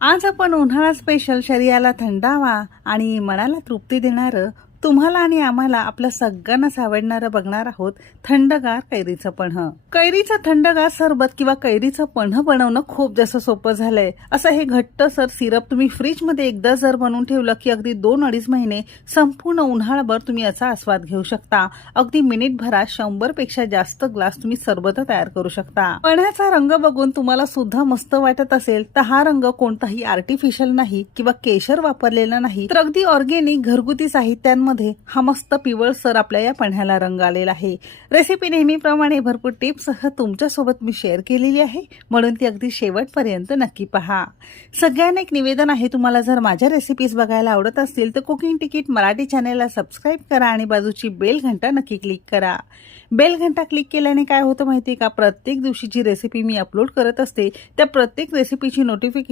आज आपण उन्हाळा स्पेशल शरीराला थंडावा आणि मनाला तृप्ती देणारं तुम्हाला आणि आम्हाला आपल्या सगळ्यांनाच आवडणारं बघणार आहोत थंडगार कैरीचं पन्ह. कैरीचं थंडगार सरबत किंवा कैरीचं पन्ह बनवणं खूप जास्त सोपं झालंय. असं हे घट्टसर सिरप तुम्ही फ्रीजमध्ये एकदा जर बनवून ठेवलं की अगदी 2-2.5 महिने संपूर्ण उन्हाळाभर तुम्ही याचा आस्वाद घेऊ शकता. अगदी मिनिटभरात 100 पेक्षा जास्त ग्लास तुम्ही सरबत तयार करू शकता. पन्ह्याचा रंग बघून तुम्हाला सुद्धा मस्त वाटत असेल तर हा रंग कोणताही आर्टिफिशियल नाही किंवा केशर वापरलेला नाही, तर अगदी ऑर्गेनिक घरगुती साहित्यांमध्ये हा मस्त पिवळसर आपल्या या पन्ह्याला रंग आलेला आहे. रेसिपी नेहमीप्रमाणे भरपूर टिप्ससह तुमच्या सोबत मी शेअर केलेली आहे, म्हणून ती अगदी शेवटपर्यंत नक्की पहा. सगळ्यांना एक निवेदन आहे, तुम्हाला जर माझ्या रेसिपीज बघायला आवडत असतील तर कुकिंग तिकीट मराठी चॅनेलला सबस्क्राईब करा आणि बाजूची बेल घंटा नक्की क्लिक करा. बेल घंटा क्लिक केल्याने काय होतं माहिती का, प्रत्येक दिवशी जी रेसिपी मी अपलोड करत असते त्या प्रत्येक रेसिपीची नोटिफिकेशन